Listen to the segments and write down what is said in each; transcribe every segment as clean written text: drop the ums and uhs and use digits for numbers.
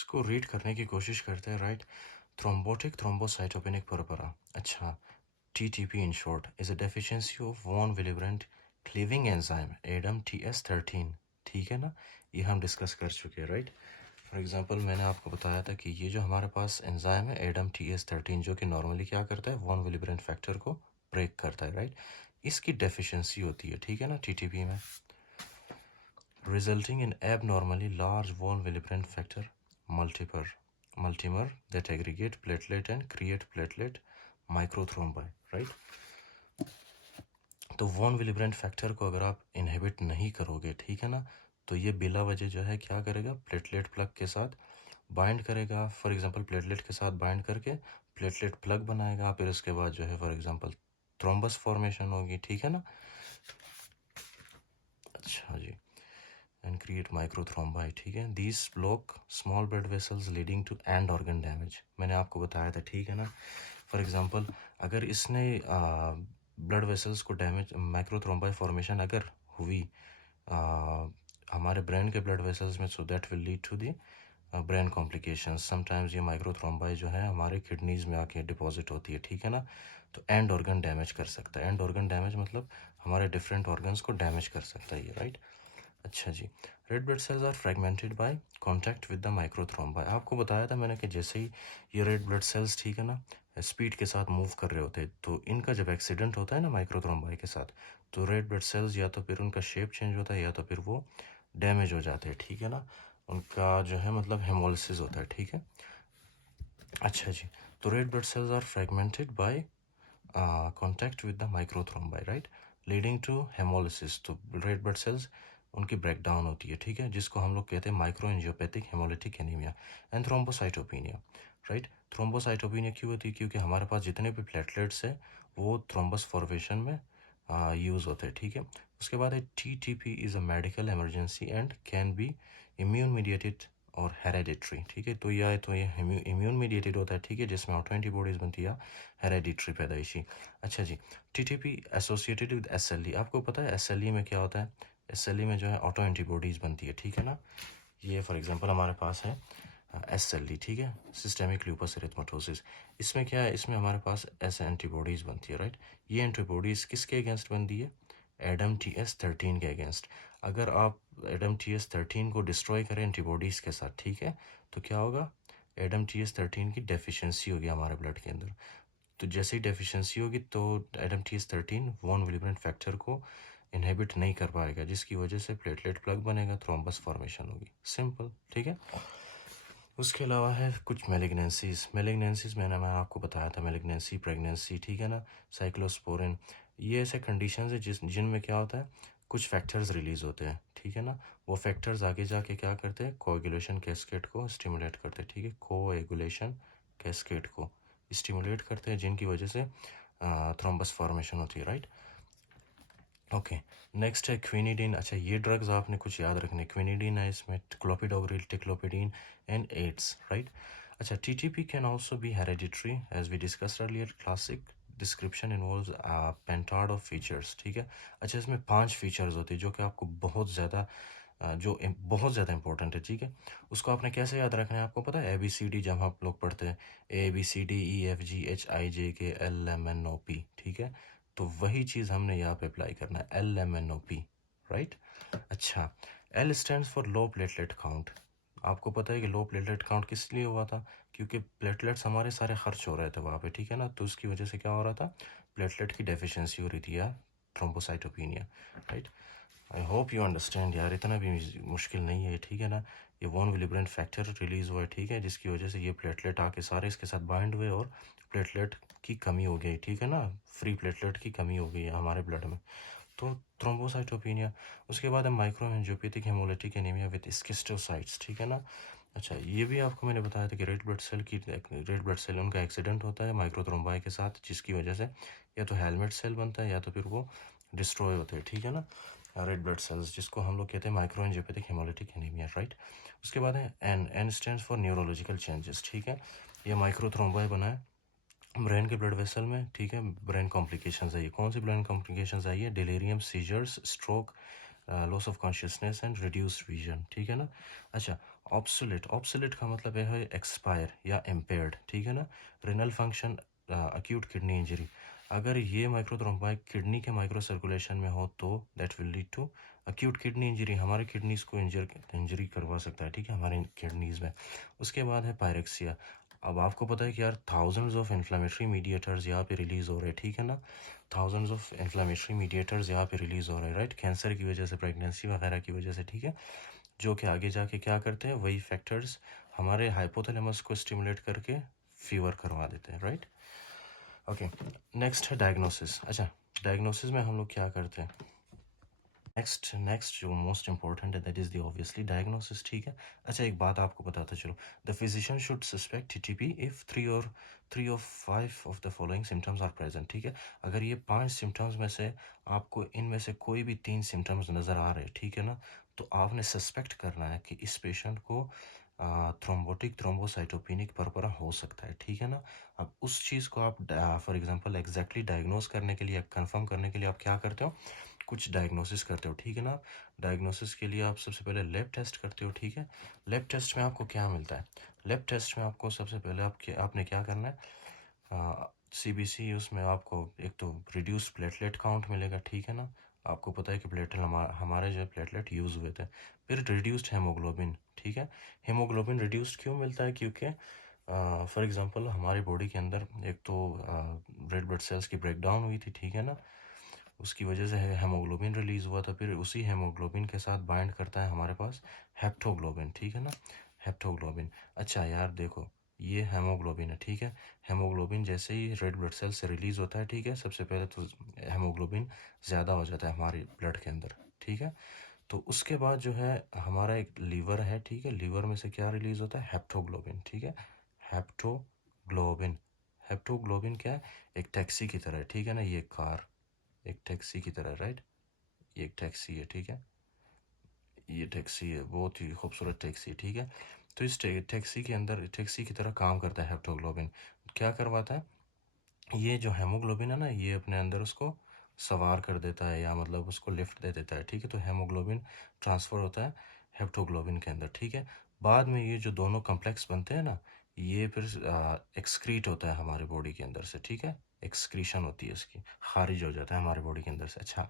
इसको रीड करने की कोशिश करते हैं, राइट। Thrombotic thrombocytopenic Purpura. अच्छा, TTP in short is a deficiency of von Willebrand cleaving enzyme ADAM-TS13। ठीक है ना, ये हम डिस्कस कर चुके हैं, राइट। फॉर एग्जांपल मैंने आपको बताया था कि ये जो हमारे पास एंजाइम है ADAM-TS13 जो कि नॉर्मली क्या करता है, वॉन विलिब्रेंड फैक्टर को ब्रेक करता है, राइट। इसकी डेफिशिएंसी होती है, ठीक है ना, TTP में, resulting in abnormally large von Willebrand factor multimer that aggregate platelet and create platelet microthrombi, right। तो वॉन विलिब्रेंट फैक्टर को अगर आप इनहिबिट नहीं करोगे, ठीक है ना, तो ये बिला वजह जो है क्या करेगा, प्लेटलेट प्लग के साथ बाइंड करेगा। फॉर एग्जांपल प्लेटलेट के साथ बाइंड करके प्लेटलेट प्लग बनाएगा, फिर उसके बाद जो है फॉर एग्जांपल थ्रोम्बस फॉर्मेशन होगी, ठीक है ना। अच्छा जी, एंड क्रिएट माइक्रोथ्रोम्बाई, ठीक है। These block small blood vessels leading to end organ damage, मैंने आपको बताया था, ठीक है ना। फॉर एग्जांपल अगर इसने ब्लड वेसल्स को डैमेज, माइक्रोथ्रोम्बाई फॉर्मेशन अगर हुई हमारे ब्रेन के ब्लड वेसल्स में, so that will lead to the brain complications. Sometimes ये माइक्रोथ्रोम्बाई जो है हमारे किडनीज में आके डिपॉजिट होती है, ठीक है ना। तो एंड ऑर्गन डैमेज कर सकता है। एंड ऑर्गन डैमेज मतलब हमारे डिफरेंट ऑर्गन्स को डैमेज कर सकता है ये, राइट। अच्छा जी, red blood cells are fragmented by contact with the microthrombi. आपको बताया था मैंने कि जैसे ही ये रेड ब्लड सेल्स, ठीक है ना, स्पीड के साथ मूव कर रहे होते हैं, तो इनका जब एक्सीडेंट होता है ना माइक्रोथ्रोम्बाई के साथ, तो रेड ब्लड सेल्स या तो फिर उनका शेप चेंज होता है या तो फिर वो डैमेज हो जाते हैं, ठीक है ना। उनका जो है मतलब हेमोलिसिस होता है, ठीक है। अच्छा जी, तो red blood cells are fragmented by contact with the microthrombi, right, leading to haemolysis. तो रेड ब्लड सेल्स उनकी ब्रेक डाउन होती है, ठीक है, जिसको हम लोग कहते हैं micro angiopathic haemolytic anaemia and thrombocytopenia, right. Thrombocytopenia क्यों होती है, क्योंकि हमारे पास जितने भी प्लेटलेट्स है वो थ्रोम्बस फॉर्मेशन में यूज़ होते हैं, ठीक है। उसके बाद है TTP is a medical emergency and can be immune mediated और हेरेडिटरी, ठीक है। तो ये इम्यून मीडिएटेड होता है, ठीक है, जिसमें ऑटो एंटीबॉडीज़ बनती है, हेरेडिटरी पैदाइशी। अच्छा जी, TTP एसोसिएटेड विद SLE। आपको पता है SLE में क्या होता है, SLE में जो है ऑटो एंटीबॉडीज़ बनती है, ठीक है ना। ये फॉर एग्जांपल हमारे पास है SLE, ठीक है, सिस्टेमिक ल्यूपस एरिथेमेटोसिस। इसमें क्या है, इसमें हमारे पास ऐसे एंटीबॉडीज़ बनती है, राइट। ये एंटीबॉडीज़ किसके अगेंस्ट बनती है, ADAM-TS13 के अगेंस्ट। अगर आप ADAM-TS13 को डिस्ट्रॉय करें एंटीबॉडीज़ के साथ, ठीक है, तो क्या होगा, ADAM-TS13 की डेफिशिएंसी होगी हमारे ब्लड के अंदर। तो जैसे ही डेफिशिएंसी होगी तो ADAM-TS13 वॉन विलिब्रेंट फैक्टर को इनहिबिट नहीं कर पाएगा, जिसकी वजह से प्लेटलेट प्लग बनेगा, थ्रोम्बस फॉर्मेशन होगी, सिंपल, ठीक है। उसके अलावा है कुछ मेलिग्नेंसीज मैंने आपको बताया था, मेलिग्नेंसी, प्रेगनेंसी, ठीक है ना, साइक्लोस्पोरिन, ये ऐसे कंडीशंस है जिनमें क्या होता है, कुछ फैक्टर्स रिलीज होते हैं, ठीक है ना। वो फैक्टर्स आगे जाके क्या करते हैं, कोएगुलेशन कैस्केड को स्टिमुलेट करते हैं, ठीक है, कोएगुलेशन कैस्केड को स्टिमुलेट करते हैं, जिनकी वजह से थ्रोम्बस फॉर्मेशन होती है, राइट। ओके, नेक्स्ट है क्विनिडीन। अच्छा, ये ड्रग्स आपने कुछ याद रखने, क्विनिडीन है इसमें, clopidogrel, ticlopidine and AIDS, right. अच्छा, TTP can also be hereditary as we discussed earlier. Classic description involves pentad of features, ठीक है। अच्छा, इसमें 5 फीचर्स होते हैं जो कि आपको बहुत ज़्यादा बहुत ज़्यादा इंपॉर्टेंट है, ठीक है। उसको आपने कैसे याद रखना है, आपको पता है ABCD जब आप लोग पढ़ते हैं, ABCDEFGHIJKLMNOP, ठीक है, तो वही चीज़ हमने यहाँ पे अप्लाई करना है, LMNOP, राइट। अच्छा, L stands for low platelet count. आपको पता है कि लो प्लेटलेट काउंट किस लिए हुआ था, क्योंकि प्लेटलेट्स हमारे सारे खर्च हो रहे थे वहाँ पे, ठीक है ना, तो उसकी वजह से क्या हो रहा था, प्लेटलेट की डेफिशिएंसी हो रही थी या thrombocytopenia, right. I hope you understand यार, इतना भी मुश्किल नहीं है, ठीक है ना। ये वॉन विलिब्रेंट फैक्टर रिलीज हुआ है, ठीक है, जिसकी वजह से ये प्लेटलेट आके सारे इसके साथ बाइंड हुए और प्लेटलेट की कमी हो गई, ठीक है ना, फ्री प्लेटलेट की कमी हो गई है हमारे ब्लड में, तो थ्रोम्बोसाइटोपिनिया। उसके बाद है micro angiopathic haemolytic anaemia with schistocytes, ठीक है ना। अच्छा, ये भी आपको मैंने बताया था कि रेड ब्लड सेल उनका एक्सीडेंट होता है माइक्रोथ्रोम्बाई के साथ, जिसकी वजह से या तो हेलमेट सेल बनता है या तो फिर वो डिस्ट्रॉय होते हैं, ठीक है ना, रेड ब्लड सेल्स, जिसको हम लोग कहते हैं micro angiopathic haemolytic anaemia, right. उसके बाद है N stands for neurological changes, ठीक है। ये माइक्रोथ्रोम्बाई बना है ब्रेन के ब्लड वेसल में, ठीक है, ब्रेन कॉम्प्लिकेशंस है ये, कौन सी ब्रेन कॉम्प्लिकेशंस आई है, delirium, seizures, stroke, loss of consciousness and reduced vision, ठीक है ना। अच्छा, ऑब्सोलेट, ऑब्सोलेट का मतलब है एक्सपायर या इम्पेयर्ड, ठीक है ना। Renal function, acute kidney injury, अगर ये माइक्रोथ्रोम्बाई किडनी के माइक्रो सर्कुलेशन में हो तो that will lead to acute kidney injury, हमारे किडनीज को इंजरी करवा सकता है, ठीक है, हमारे किडनीज में। उसके बाद है पायरेक्सिया। अब आपको पता है कि यार थाउजेंड्स ऑफ इन्फ्लामेटरी मीडिएटर्स यहाँ पे रिलीज हो रहे हैं, ठीक है ना, थाउजेंड्स ऑफ इन्फ्लामेटरी मीडिएटर्स यहाँ पे रिलीज हो रहे हैं, राइट, कैंसर की वजह से, प्रेगनेंसी वगैरह की वजह से, ठीक है, जो कि आगे जाके क्या करते हैं, वही फैक्टर्स हमारे हाइपोथैलेमस को स्टिमुलेट करके फीवर करवा देते हैं, राइट। ओके, नेक्स्ट है डायग्नोसिस। अच्छा, डायग्नोसिस में हम लोग क्या करते हैं, नेक्स्ट जो मोस्ट इंपॉर्टेंट है that is the obviously diagnosis, ठीक है। अच्छा, एक बात आपको बताता चलो, the physician should suspect TTP if three or five of the following symptoms are present, ठीक है। अगर ये 5 सिम्टम्स में से आपको इनमें से कोई भी 3 सिम्टम्स नज़र आ रहे हैं, ठीक है ना, तो आपने सस्पेक्ट करना है कि इस पेशेंट को थ्रोम्बोटिक थ्रोम्बोसाइटोपेनिक पर्परा हो सकता है, ठीक है ना। अब उस चीज़ को आप फॉर एग्जांपल एग्जैक्टली डायग्नोस करने के लिए, कंफर्म करने के लिए आप क्या करते हो, कुछ डायग्नोसिस करते हो, ठीक है ना। डायग्नोसिस के लिए आप सबसे पहले लैब टेस्ट करते हो, ठीक है। लैब टेस्ट में आपको क्या मिलता है, लैब टेस्ट में आपको सबसे पहले आपने क्या करना है, सीबीसी, उसमें आपको एक तो रिड्यूस प्लेटलेट काउंट मिलेगा, ठीक है ना। आपको पता है कि प्लेटलेट हमारे जो प्लेटलेट यूज़ हुए थे। फिर रिड्यूस्ड हेमोग्लोबिन, ठीक है। हेमोग्लोबिन रिड्यूस्ड क्यों मिलता है, क्योंकि फॉर एग्जांपल हमारी बॉडी के अंदर एक तो रेड ब्लड सेल्स की ब्रेकडाउन हुई थी, ठीक है ना, उसकी वजह से हेमोग्लोबिन रिलीज़ हुआ था। फिर उसी हेमोग्लोबिन के साथ बाइंड करता है हमारे पास हेप्टोग्लोबिन, ठीक है ना, हेप्टोग्लोबिन। अच्छा यार देखो, ये हेमोग्लोबिन है, ठीक है। हेमोग्लोबिन जैसे ही रेड ब्लड सेल से रिलीज़ होता है, ठीक है, सबसे पहले तो हेमोग्लोबिन ज़्यादा हो जाता है हमारे ब्लड के अंदर, ठीक है। तो उसके बाद जो है हमारा एक लीवर है, ठीक है, लीवर में से क्या रिलीज़ होता है, हेप्टोग्लोबिन, ठीक है, हेप्टोग्लोबिन। हेप्टोग्लोबिन क्या है, एक टैक्सी की तरह है, ठीक है ना, ये कार एक टैक्सी की तरह, राइट, ये एक टैक्सी है, ठीक है, ये टैक्सी है, बहुत ही खूबसूरत टैक्सी, ठीक है। तो इस टैक्सी के अंदर टैक्सी की तरह काम करता है हेप्टोग्लोबिन। क्या करवाता है, ये जो हेमोग्लोबिन है ना, ये अपने अंदर उसको सवार कर देता है, या मतलब उसको लिफ्ट दे देता है, ठीक है। तो हेमोग्लोबिन ट्रांसफ़र होता है हेप्टोग्लोबिन के अंदर, ठीक है। बाद में ये जो दोनों कम्प्लेक्स बनते हैं ना, ये फिर एक्सक्रीट होता है हमारी बॉडी के अंदर से, ठीक है, एक्सक्रीशन होती है इसकी, खारिज हो जाता है हमारी बॉडी के अंदर से। अच्छा,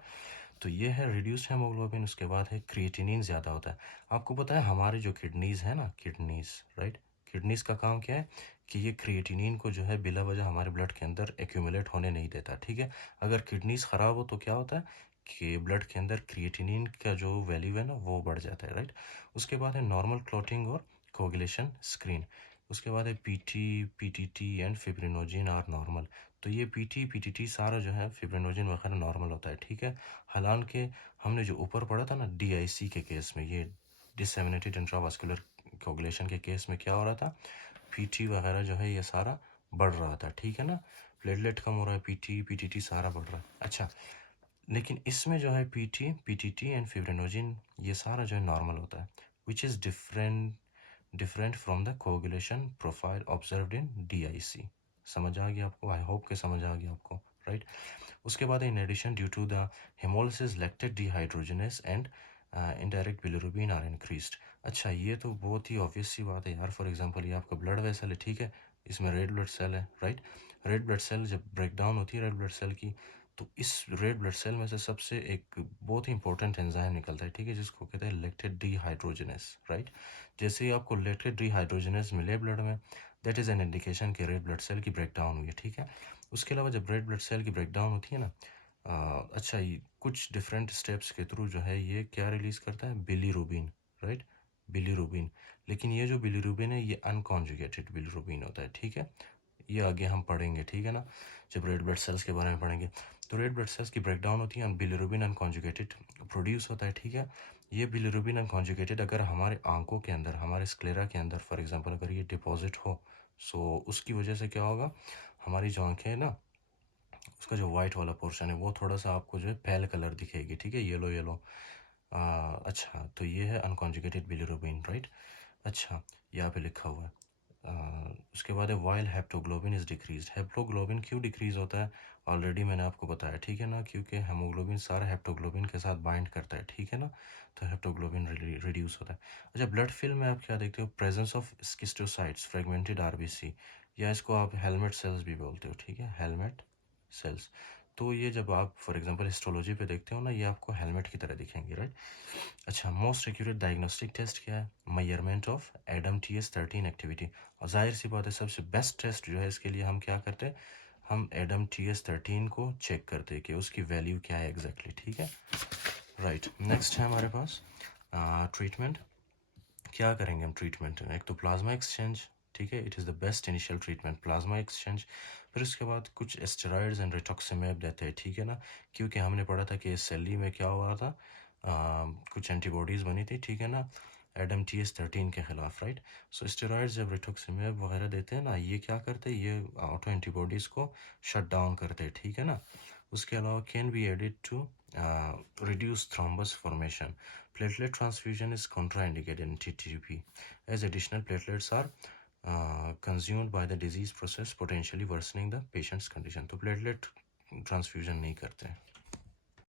तो ये है रिड्यूस्ड हेमोग्लोबिन। उसके बाद है क्रिएटिनिन ज़्यादा होता है। आपको पता है हमारे जो किडनीज़ है ना, किडनीज़, राइट, किडनीज़ का काम क्या है कि ये क्रिएटिनिन को जो है बिला वजह हमारे ब्लड के अंदर एक्यूमुलेट होने नहीं देता, ठीक है। अगर किडनीज़ ख़राब हो तो क्या होता है कि ब्लड के अंदर क्रिएटिनिन का जो वैल्यू है ना वो बढ़ जाता है, राइट। उसके बाद है नॉर्मल क्लॉटिंग और कोगुलेशन स्क्रीन। उसके बाद है PT, PTT and fibrinogen are normal. तो ये पीटी, पीटीटी सारा जो है, फिब्रिनोजिन वगैरह नॉर्मल होता है, ठीक है। हालांकि हमने जो ऊपर पढ़ा था ना डीआईसी के केस में, ये डिसेमिनेटेड इंट्रावास्कुलर कोगुलेशन के केस में क्या हो रहा था, पीटी वगैरह जो है ये सारा बढ़ रहा था, ठीक है ना, प्लेटलेट कम हो रहा है, पीटी पीटीटी सारा बढ़ रहा है। अच्छा, लेकिन इसमें जो है पीटी, पीटीटी एंड फिब्रिनोजिन ये सारा जो है नॉर्मल होता है, which is different from the coagulation profile observed in DIC. समझ आ गया आपको, आई होप के समझ आ गया आपको, राइट। उसके बाद in addition due to the haemolysis lactate dehydrogenase and indirect bilirubin are increased. अच्छा, ये तो बहुत ही ऑब्वियस सी बात है यार। फॉर एग्जांपल ये आपका ब्लड वेसल है, ठीक है, इसमें रेड ब्लड सेल है, राइट। रेड ब्लड सेल जब ब्रेक डाउन होती है रेड ब्लड सेल की, तो इस रेड ब्लड सेल में से सबसे एक बहुत ही इंपॉर्टेंट एंजाइम निकलता है, ठीक है, जिसको कहते हैं लैक्टेट डिहाइड्रोजनेस, राइट। जैसे ही आपको लैक्टेट डिहाइड्रोजनेस मिले ब्लड में, दैट इज़ एन इंडिकेशन कि रेड ब्लड सेल की ब्रेक डाउन हुई है, ठीक है। उसके अलावा जब रेड ब्लड सेल की ब्रेक डाउन होती है ना, अच्छा, ये कुछ डिफरेंट स्टेप्स के थ्रू जो है ये क्या रिलीज़ करता है, बिलीरुबिन, राइट, बिलीरुबिन। लेकिन ये जो बिलीरुबिन है ये अनकॉन्जुगेटेड बिलीरुबिन होता है, ठीक है। ये आगे हम पढ़ेंगे, ठीक है ना, जब रेड ब्लड सेल्स के बारे में पढ़ेंगे। तो रेड ब्लड सेल्स की ब्रेकडाउन होती है, बिलिरुबिन अनकॉन्जुगेटेड प्रोड्यूस होता है, ठीक है। ये बिलिरुबिन अनकॉन्जुगेटेड अगर हमारे आंखों के अंदर, हमारे स्क्लेरा के अंदर फॉर एग्जांपल अगर ये डिपॉजिट हो, सो उसकी वजह से क्या होगा, हमारी जो आंखें हैं ना, उसका जो वाइट वाला पोर्शन है वो थोड़ा सा आपको जो है पेल कलर दिखेगी, ठीक है, येलो येलो। अच्छा, तो ये है अनकॉन्जुगेटेड बिलिरुबिन, राइट। अच्छा, यहाँ पे लिखा हुआ है उसके बाद है while haptoglobin is decrease. Haptoglobin क्यों डिक्रीज होता है, ऑलरेडी मैंने आपको बताया, ठीक है ना, क्योंकि हेमोग्लोबिन सारा हेप्टोग्लोबिन के साथ बाइंड करता है, ठीक है ना, तो हेप्टोग्लोबिन रिड्यूस होता है। अच्छा, ब्लड फिल्म में आप क्या देखते हो, प्रेजेंस ऑफ स्किस्टोसाइट्स, फ्रेगमेंटेड आरबीसी, या इसको आप हेलमेट सेल्स भी बोलते हो, ठीक है, हेलमेट सेल्स। तो ये जब आप फॉर एग्जांपल हिस्टोलॉजी पे देखते हो ना, ये आपको हेलमेट की तरह दिखेंगे, राइट। अच्छा, मोस्ट एक्यूरेट डायग्नोस्टिक टेस्ट क्या है, measurement of Adam TS13 activity. और जाहिर सी बात है सबसे बेस्ट टेस्ट जो है इसके लिए हम क्या करते हैं, हम एडम TS13 को चेक करते हैं कि उसकी वैल्यू क्या है एग्जैक्टली, ठीक है, राइट। नेक्स्ट है हमारे पास ट्रीटमेंट। क्या करेंगे हम ट्रीटमेंट में, एक तो प्लाज्मा एक्सचेंज, ठीक है, it is the best initial treatment plasma exchange. फिर उसके बाद कुछ एस्टेरॉयड्स एंड रिटोक्सिमेब देते हैं, ठीक है ना, क्योंकि हमने पढ़ा था कि सेली में क्या हुआ था, कुछ एंटीबॉडीज़ बनी थी, ठीक है ना, एडम TS13 के खिलाफ, राइट। सो स्टेरॉयड्स जब रिटोक्सिमेब वगैरह देते हैं ना, ये क्या करते हैं, ये ऑटो एंटीबॉडीज़ को शट डाउन करते हैं, ठीक है ना। उसके अलावा can be added to reduce thrombus formation. Platelet transfusion is contraindicated in TTP as additional platelets are consumed by the disease process, potentially worsening the patient's condition. तो platelet transfusion नहीं करते हैं।